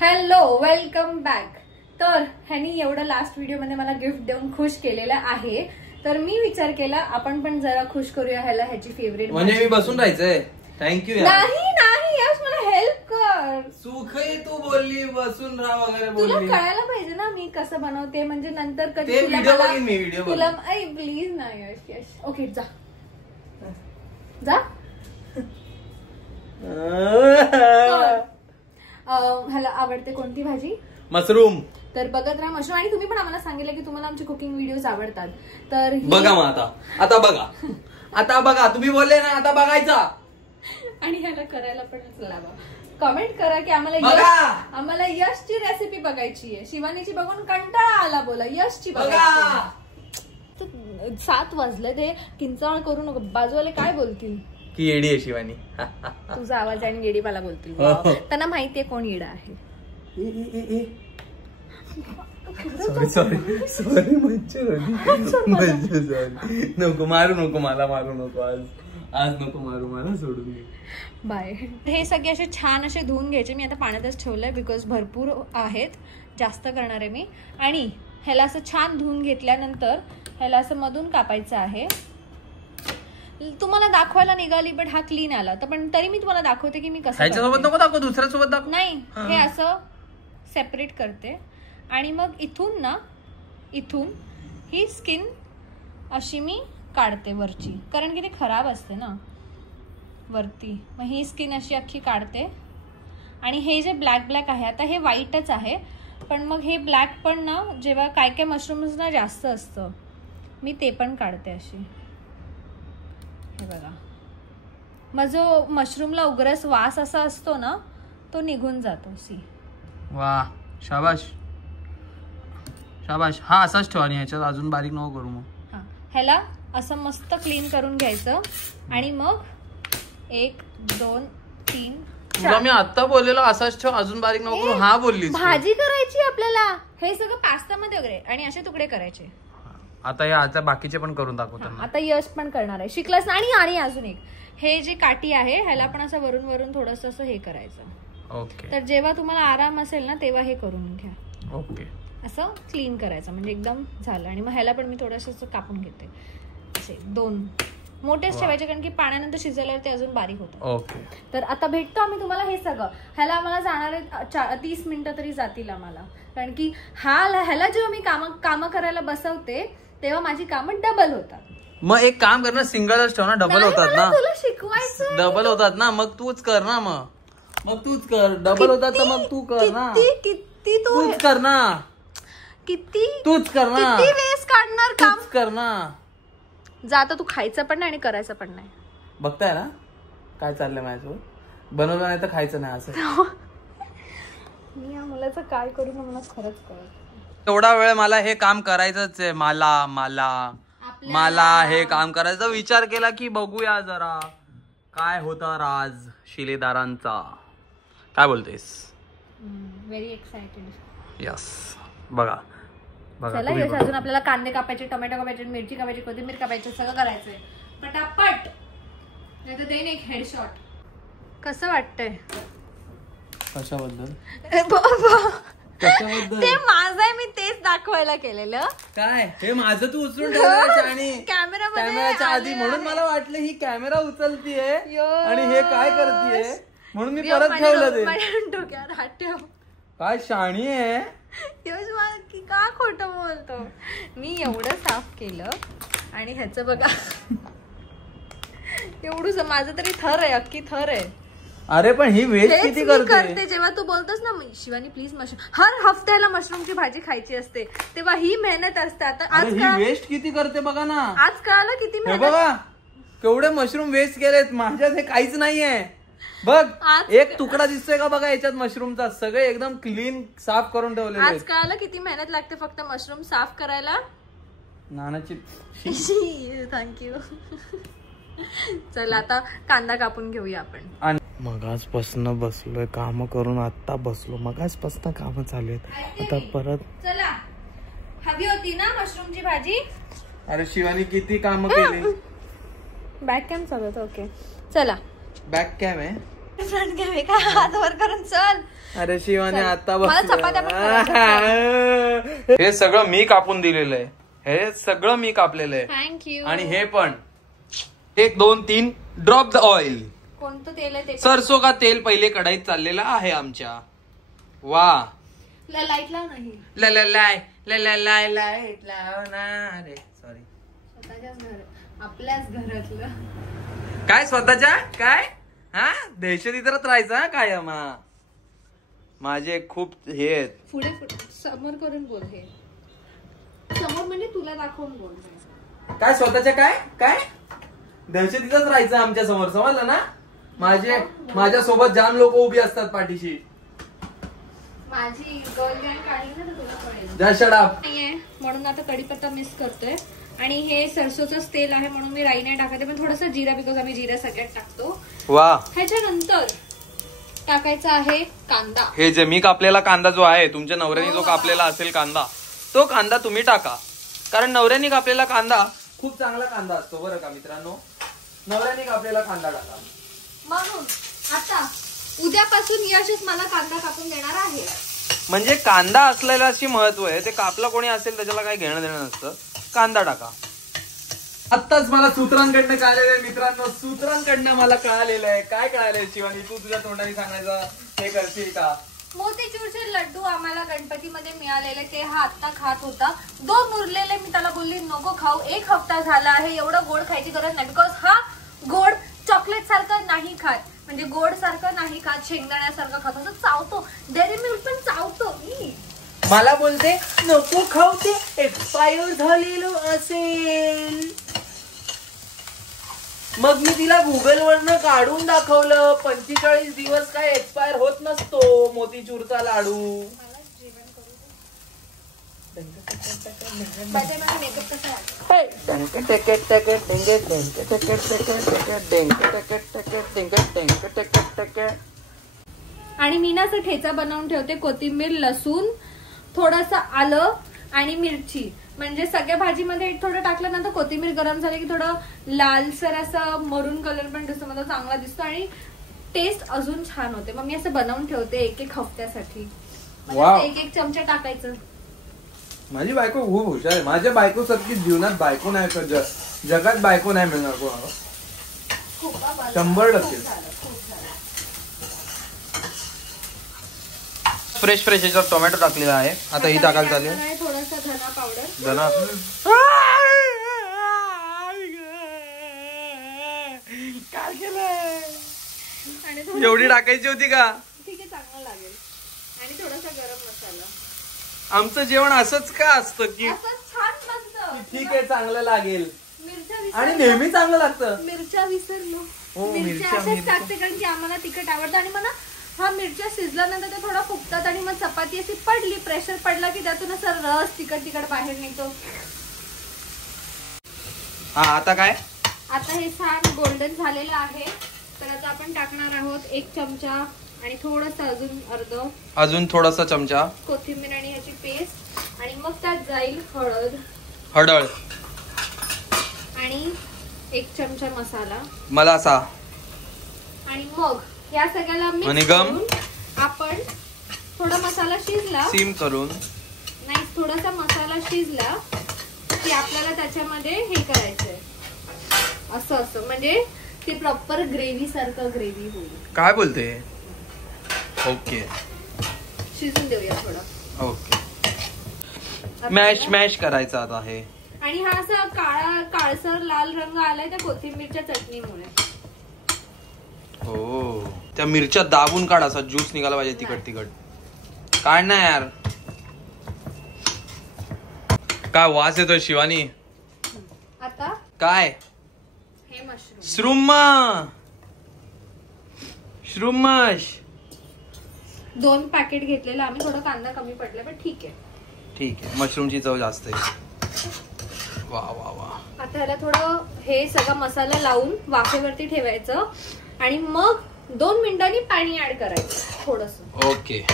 Hello, welcome back. तर ह्यानी एवढं लास्ट व्हिडिओ मध्ये मला गिफ्ट देऊन खुश केलेलं आहे, तर मी विचार केला आपण पण जरा खुश करूया ह्याला. ह्याची फेवरेट म्हणजे मी बसून राहायचंय. थँक्यू. नाही नाही यश, मला हेल्प कर. सुखही तू बोलली बसून राहा वगैरे बोलली. तुला कळायला पाहिजे ना मी कसं बनवते, म्हणजे नंतर कधी तुला प्लीज ना यश. यश ओके, जा जा. ह्याला आवडते कोणती भाजी? मशरूम. तर बघत राहा मशरूम. आणि तुम्ही पण आम्हाला सांगितलं की तुम्हाला आमचे कुकिंग व्हिडिओज आवडतात, तर बघा मग आता बघा. आता बघा, तुम्ही बोलले ना, आता बघायचा. आणि ह्याला करायला पण लावा. कमेंट करा की आम्हाला यशची रेसिपी बघायची आहे. शिवानीची बघून कंटाळा आला, बोला यशची बघा. 7 वाजले, ते किंचाळ करू नको. बाजूवाले काय बोलतील की येडी आहे शिवानी. तुझा आवाज आणि येडी मला बोलतील. त्यांना माहितीये कोण येडा आहे. सॉरी नको मारू, नको मला मारू नको. आज नको मारू, मला सोडून दे. बाय. हे सगळे असे छान असे धुवून घ्यायचे. मी आता पाण्यातच ठेवलंय बिकॉज भरपूर आहेत, जास्त करणार आहे मी. आणि ह्याला असं छान धुवून घेतल्यानंतर ह्याला असं मधून कापायचं आहे. तुम्हाला दाखवायला निघाली बट हा क्लीन आला, तर पण तरी मी तुम्हाला दाखवते की मी कसं. ह्याच्यासोबत नको दाखव, दुसऱ्यासोबत दाखव. नाही, हे असं सेपरेट करते आणि मग इथून ही स्किन अशी मी काढते वरची, कारण की ते खराब असते ना वरती. मग ही स्किन अशी अख्खी काढते. आणि हे जे ब्लॅक आहे, आता हे व्हाईटच आहे, पण मग हे ब्लॅक पण ना, जेव्हा काय मशरूम्स ना जास्त असतं, मी ते पण काढते अशी. हे बघा, मग जो मशरूमला उग्रस वास असा असतो ना, तो निघून जातो. वा, शाबाश शाबाश. हा असाच ठेवा आणि ह्याच्यात अजून बारीक नको करू. मग ह्याला असं मस्त क्लीन करून घ्यायचं. आणि मग 1 2 3 तुला मी आता बोललेलो असाच ठेव, अजून बारीक नको करू. हा बोलली भाजी करायची आपल्याला. हे सगळं पास्ता मध्ये वगैरे आणि असे तुकडे करायचे. आता या बाकीचे पण करून दाखवतो. आता यश पण करणार आहे, शिकलास ना. आणि अजून एक, हे जे काठी आहे ह्याला पण असं वरून थोडस असं हे करायचं. ओके. तर जेव्हा तुम्हाला आराम असेल ना, तेव्हा हे करून घ्या. ओके. असं क्लीन करायचं म्हणजे एकदम झालं. आणि मग ह्याला पण मी थोडंसं कापून घेते. असे 2 मोठेच ठेवायचे, कारण की पाण्यानंतर शिजल्यावर ते अजून बारीक होतं. ओके. तर आता भेटतो आम्ही तुम्हाला हे सगळं. ह्याला आम्हाला जाणारे 30 मिनिटं तरी जातील आम्हाला, कारण की ह्याला जेव्हा मी कामं करायला बसवते तेव्हा माझी कामं डबल होतात. मग एक काम कर ना, सिंगलच ठेव ना. डबल होतात ना. तुला शिकवायचं डबल होतात ना, मग तूच कर ना. मग तूच कर. डबल होतात तर मग तू कर ना. किती तूच कर ना. तूच कर ना. किती वेळेस काढणार काम. तूच कर ना. जाता तू खायचं पण नाही आणि करायचं पण नाही. बघताय ना काय चाललंय माझ्यासोबत. बनवलं नाही तर खायचं नाही असं. मी या मुलाचं काय करू मला खरंच कळत. एवढा वेळ मला हे काम करायचंच आहे. मला हे काम करायचा विचार केला की बघूया जरा काय होता राज शिलेदारांचा. काय बोलतेस? Very excited. यस. बघा चला यश, अजून आपल्याला कांदे कापायचे, टोमॅटो कापायचे, मिरची कापायची, कोथिंबीर कापायची, सगळं करायचंय पटापट. नाही तर देईन एक हेडशॉट. कसं वाटतंय? कशाबद्दल? ते माझं आहे, मी तेच दाखवायला केलेलं. काय हे माझं तू उचलून ठेवायचं आणि कॅमेराच्या आधी, म्हणून मला वाटलं ही कॅमेरा उचलतीये आणि हे काय करतीये, म्हणून मी परत ठेवलं ते. डोक्यात हात ठेव. काय शाणी आहे यश, की का खोटं बोलतो. मी एवढं साफ केलं आणि ह्याचं बघा एवढं माझं तरी थर आहे, अख्खी थर आहे. अरे पण ही वेस्ट किती करते. जेव्हा तू बोलतोस ना शिवानी प्लीज मशरूम, हर हफ्त्याला मशरूमची भाजी खायची असते, तेव्हा ही मेहनत असते. आता आज वेस्ट किती करते बघा ना. आज कळालं किती मेहनत. बघा केवढे मशरूम वेस्ट केलेत. माझ्यात हे काहीच नाहीये. बघ एक तुकडा दिसतोय का बघा याच्यात मशरूमचा. सगळे एकदम क्लीन साफ करून ठेवले. आज कळालं किती मेहनत लागते फक्त मशरूम साफ करायला. नानाची थँक्यू. चला आता कांदा कापून घेऊया आपण. मगाचपासून बसलोय काम करून, आता बसलो. मगाचपासून काम चालू आहेत, आता परत. चला, हवी होती ना मशरूमची भाजी. अरे शिवानी किती काम केली. बॅक कॅम चालत. ओके चला. बॅक कॅम आहे. फ्रंट घ्यावे का हात वर करून चल. अरे शिवाने आता मला चपात्या पण करायच्या. हे सगळं मी कापून दिलेलं आहे. हे सगळं मी कापलेलं आहे. थँक्यू. आणि हे पण 1 2 3 ड्रॉप द ऑइल. कोणतं तेल आहे ते? सरसो का तेल पहिले कढईत चाललेला आहे आमच्या. वा लाईट लाव नाही. लाईट लावणार. सॉरी. स्वतःच्याच घर, आपल्याच घरातलं. काय स्वतःच्या काय हा दहशती तरच राहायचा काय माझे खूप हे आहेत. पुढे समोर करून बोल. हे समोर म्हणजे तुला दाखवून बोल. काय स्वतःच्या काय काय दहशतीतच राहायचं आमच्या समोर, समजलं ना. माझ्या सोबत जाम लोक उभी असतात पाठीशी. माझी गर्ल गँग काढली ना तर तुला कळेल. जा शट अप. नाहीये म्हणून आता कढीपत्ता मिक्स करतोय. आणि हे सरसोचंच तेल आहे म्हणून मी राई नाही टाकते, पण थोडासा जिरा, बिकॉज आम्ही जिरा सगळ्यात टाकतो. वा. ह्याच्यानंतर टाकायचा आहे कांदा. हे जे मी कापलेला कांदा जो आहे, तुमच्या नवऱ्याने जो कापलेला असेल कांदा, तो कांदा तुम्ही टाका. कारण नवऱ्याने कापलेला कांदा खूप चांगला कांदा असतो बरं का मित्रांनो. नवऱ्याने कापलेला कांदा टाका. म्हणून आता उद्यापासून यशच मला कांदा कापून देणार आहे. म्हणजे कांदा असलेल्याची महत्व आहे. ते कापला कोणी असेल त्याच्याला काही घेणं देणं नसतं. कांदा टाका. आत्ताच मला सूत्रांकडनं कळालेलं आहे मित्रांनो. सूत्रांकडनं मला कळालेलं आहे. काय कळालंय शिवानी, तू तुझ्या तोंडाने सांगायचं हे करशील का? मोतीचूरचे लड्डू आम्हाला गणपतीमध्ये मिळालेले, ते हा आत्ता खात होता. 2 उरलेले मी त्याला बोलली नको खाऊ. 1 हफ्ता झाला आहे. एवढं गोड खायची गरज नाही, बिकॉज हा गोड चॉकलेट सारखं नाही खात, म्हणजे गोड सारखं नाही खात, शेंगदाण्यासारखं खात. असं चावतो. डेअरी मिल्क पण चावतो. मला बोलते नको खाऊ, ते एक्सपायर झालेलं असेल. मग मी तिला गुगल वरनं काढून दाखवलं. 45 दिवस काय एक्सपायर होत नसतो मोतीचूरचा लाडू. आणि मी ना असं ठेचा बनवून ठेवते. कोथिंबीर, लसूण, थोडंसं आलं आणि मिरची. म्हणजे सगळ्या भाजीमध्ये थोडं टाकल्यानंतर कोथिंबीर गरम झाली की थोडं लालसर असं मरून कलर पण दिसतो, मला चांगला दिसतो आणि टेस्ट अजून छान होते. मग मी असं बनवून ठेवते 1-1 हफ्त्यासाठी. 1-1 चमचा टाकायचं. माझी बायको खूप हुशार आहे. माझ्या बायको सारखी जीवनात बायको नाही, जगात बायको नाही मिळणार कोणाला. 100%. फ्रेश याच्यात टोमॅटो टाकलेला आहे. आता ही टाकायला चालेल. थोडासा धना पावडर. धना काय केलंय? एवढी टाकायची होती का? ठीक आहे, चांगलं लागेल. आणि थोडासा गरम मसाला. आमचं जेवण असंच का असतं की छान बनतं. ठीक आहे, चांगलं लागेल मिरच्या आणि नेहमी चांगलं लागतं. मिरच्या विसरलो. मिरच्या अशाच टाकते कारण की आम्हाला तिखट आवडतं. आणि मला हा मिरच्या शिजल्यानंतर ते थोडा फुगतात आणि मग चपाती अशी पडली, प्रेशर पडला की त्यातून असं रस तिखट बाहेर निघतो. हा आता काय? आता हे छान गोल्डन झालेलं आहे. तर आता आपण टाकणार आहोत 1 चमचा आणि थोडंसं अजून थोडासा चमचा कोथिंबीर आणि ह्याची पेस्ट. आणि मग त्यात जाईल हळद आणि 1 चमचा मसाला मला असा. आणि मग या सगळ्याला मिक्स करून आपण थोडा मसाला शिजला सीम करून नाही, थोडासा मसाला शिजला की आपल्याला त्याच्यामध्ये हे करायचंय असं म्हणजे ते प्रॉपर ग्रेव्ही सारखं ग्रेव्ही होईल. काय बोलते? ओके, शिजून देऊया थोडं. ओके, मॅश करायचा आता हे. आणि हा असा काळसर लाल रंग आलाय त्या कोथिंबीरच्या चटणीमुळे. हो, त्या मिरच्या दाबून काढ, असा ज्यूस निघाला पाहिजे तिखट. काढ ना यार. काय वास येतोय शिवानी. आता काय? हे मशरूम. श्रुमश 2 पॅकेट घेतलेलं आम्ही. थोडं कांदा कमी पडला पण ठीक आहे. मशरूमची चव जास्त आहे. वा वा वा. आता ह्याला थोडं हे सगळा मसाला लावून वाफेवरती ठेवायचं आणि मग 2 मिनिटांनी पाणी ऍड करायचं थोडंसं. ओके,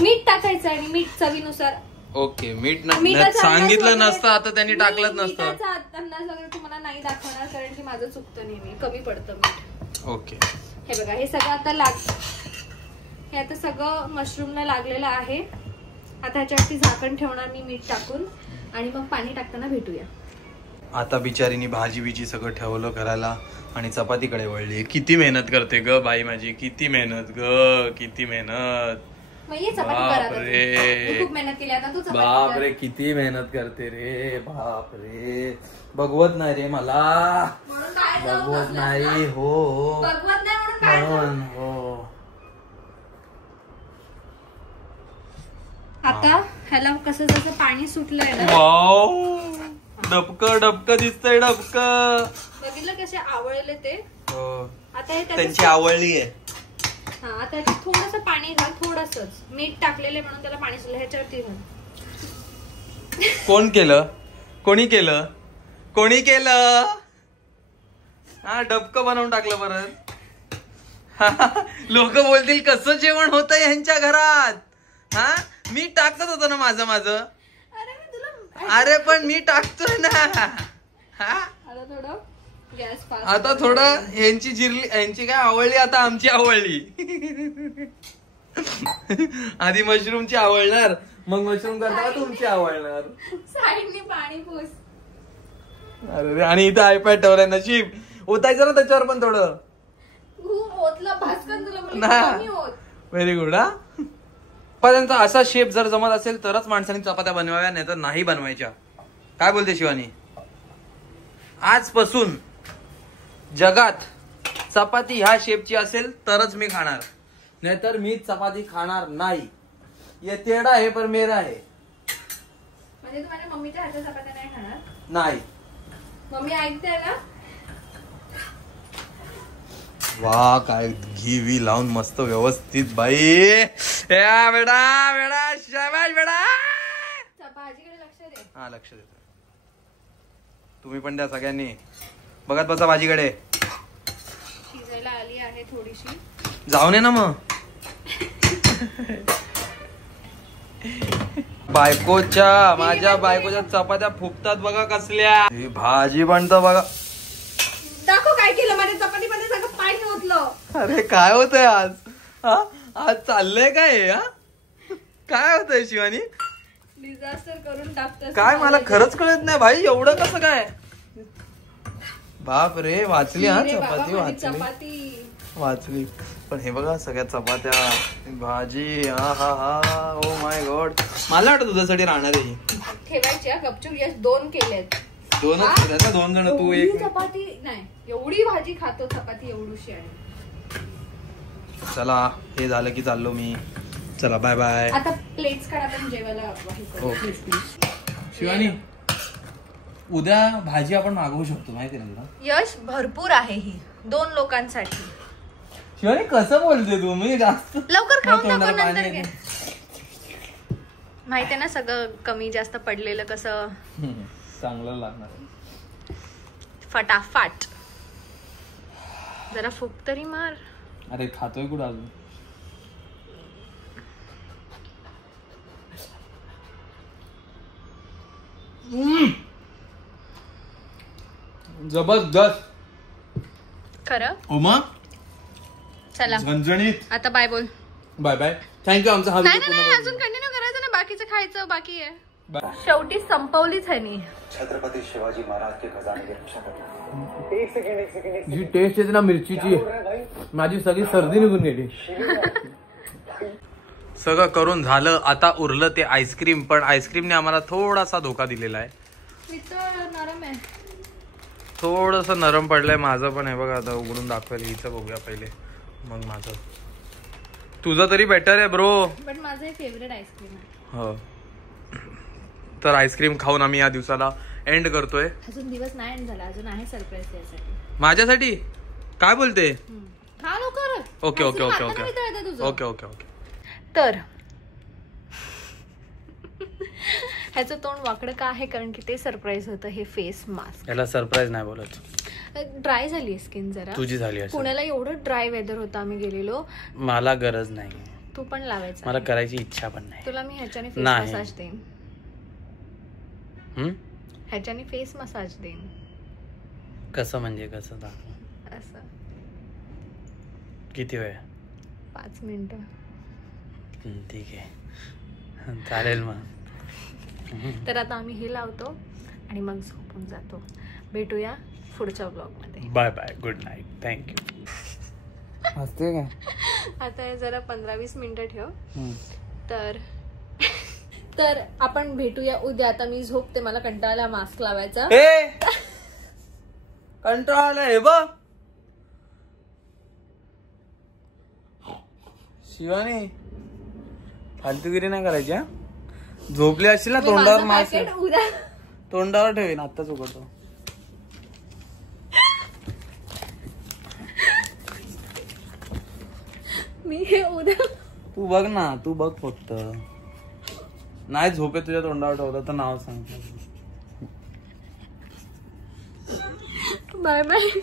मीठ टाकायचं आणि मीठ चवीनुसार. ओके, मीठ सांगितलं नसतं आता त्यांनी टाकलंच नसतं. अंदाज वगैरे तुम्हाला नाही दाखवणार कारण की माझं चुकतं नेहमी, कमी पडतं मीठ. ओके, हे बघा, हे सगळं आता हे आता सगळं मशरूमला लागलेलं आहे. आता ह्याच्यावरती झाकण ठेवणार मी मीठ टाकून, आणि मग पाणी टाकताना भेटूया. आता बिचारीनी भाजी बिजी सगळं ठेवलं करायला आणि चपातीकडे वळली. किती मेहनत करते ग बाई माझी, किती मेहनत ग, किती मेहनत. बापरे, खूप मेहनत केली. आता तू बापरे, किती मेहनत करते रे. बापरे, बघवत नाही रे मला, बघवत नाही. हो म्हणून हो. आता ह्याला कसं जसं पाणी सुटलंय ना, वाव, डबकं डबकं दिसतंय, डबकं. बघितलं कसे आवळले ते. आता हे त्यांची आवळली आहे. हा, आता थोडस पाणी घाल, थोडसच मीठ टाकलेले म्हणून त्याला पाणी सुटलं. ह्याच्यावरती घाल. कोण केलं, कोणी केलं, कोणी केलं. हा, डबकं बनवून टाकलं परत. लोक बोलतील कसं जेवण होतंय यांच्या घरात. हा, मी टाकत होतो ना माझं. अरे पण मी टाकतोय ना. आता थोडं यांची जिरली, यांची काय आवडली, आता आमची आवडली. आधी मशरूमची आवडणार, मग मशरूम करता तुमची आवडणार. साईडने पाणी पुस. अरे, आणि इथं आयपॅड ठेवलाय. नशीब ओतायचं ना त्याच्यावर पण थोडं. Very good. हा, पण त्यांचा असा शेप जर जमत असेल तरच माणसांनी चपात्या बनवाव्या, नाही तर नाही बनवायच्या. काय बोलते शिवानी? आजपासून जगात चपाती ह्या शेपची असेल तरच मी खाणार, नाहीतर मी चपाती खाणार नाही. ये तेडा आहे पर मेरा आहे. म्हणजे तू माझ्या मम्मीच्या हातच्या चपात्या नाही खाणार? नाही. मम्मी ऐकते ना? वा, काय घी वी लावून मस्त व्यवस्थित बाई. बेडा बेडा, शाबाश बेडा. भाजीकडे लक्ष दे. हा, लक्ष देतो. तुम्ही पण द्या, सगळ्यांनी बघत बसा भाजीकडे. शिजायला आली आहे थोडीशी. जाऊन ये ना मग. माझ्या बायकोच्या चपात्या फुगतात बघा कसल्या. भाजी पण तर बघा. दाखव काय केलं माझ्या चपातीमध्ये, सगळं पाणी ओतलं. अरे काय होतंय आज? आज चाललंय काय? काय होतंय शिवानी? डिझास्टर करून टाकतोस काय, मला खरंच कळत नाही भाई, एवढं कसं काय? बाप रे, वाचली. हा, चपाती वाचली. पण हे बघा सगळ्या चपात्या, भाजी. हा हा हा, ओ माय गॉड. मला वाटतं तुझ्यासाठी राहणार आहे. ठेवायची गपचूप. यश 2 केलेत. 2च केल्यात ना? 2 जण, तू एक. चपाती नाही, एवढी भाजी खातो, चपाती एवढीशी आहे. चला, हे झालं की चाललो मी. चला, बाय बाय. आता प्लेट्स काढ, आपण जेवायला. शिवानी, उद्या भाजी आपण मागवू शकतो, माहिती ना तुला? यश, भरपूर आहे ही 2 लोकांसाठी. शिवानी, कसं बोलते तू? मी जास्त लवकर खाऊन दाखव, नंतर घे. माहिती ना सगळं कमी जास्त पडलेलं कसं चांगलं लागणार. फटाफट जरा फुक तरी मार. अरे, खातोय कुठं अजून? जबरदस्त खरं. उमा, चला झणझणीत. आता बाय बोल. Bye bye. थँक्यू. आमचा हा नाही अजून कंटिन्यू करायचं ना, बाकीचं खायचं बाकी आहे. शेवटी संपवलीच आहे नी. छत्रपती शिवाजी महाराज के खजाने. जी टेस्ट येते ना मिरचीची, माझी सगळी सर्दी निघून गेली. सगळं करून झालं, आता उरलं ते आईस्क्रीम. पण आईस्क्रीमने आम्हाला थोडासा धोका दिलेला आहे. नरम आहे, थोडस नरम पडलंय. माझं पण आहे बघा, आता उघडून दाखवेल. हिचं बघूया पहिले, मग माझं. तुझं तरी बेटर आहे ब्रो. बट माझं फेवरेट आईस्क्रीम आहे. हो, तर आईस्क्रीम खाऊन आम्ही या दिवसाला एंड करतोय. अजून दिवस नाही एंड झाला, अजून आहे सरप्राईज त्यासाठी माझ्यासाठी. काय बोलते? खा लवकर. Okay okay okay okay okay okay okay. तर ह्याचं तोंड वाकडं का आहे, कारण की ते सरप्राईज होतं. हे फेस मास्क. याला सरप्राईज नाही बोलत. ड्राय झाली स्किन जरा. तुझी झाली. पुण्याला एवढं ड्राय वेदर होतं, आम्ही गेलेलो. मला गरज नाही. तू पण लावायचं. मला करायची इच्छा पण नाही. तुला मी ह्याच्याने फेस मसाज देईन. ह्याच्याने फेस मसाज देईन. कसं म्हणजे कसं? असं किती वेळ? 5 मिनिटं. ठीक आहे, चालेल मग. तर आता आम्ही हे लावतो आणि मग झोपून जातो. भेटूया पुढच्या ब्लॉग मध्ये. Bye bye, good night, thank you. असते काय आता जरा 15-20 मिनिटं ठेव. तर आपण भेटूया उद्या. आता मी झोपते, मला कंटाळा मास्क लावायचा. कंटाळा आला हे बघ. शिवानी फालतूगिरी नाही करायची हा. झोपली असशील ना, तोंडावर मास्क, तोंडावर ठेवीन, आत्ताच उघडतो. मी हे उद्या तू बघ ना, तू बघ फक्त. नाही झोपे तुझ्या तोंडावर ठेवलं तर नाव सांग. Bye bye.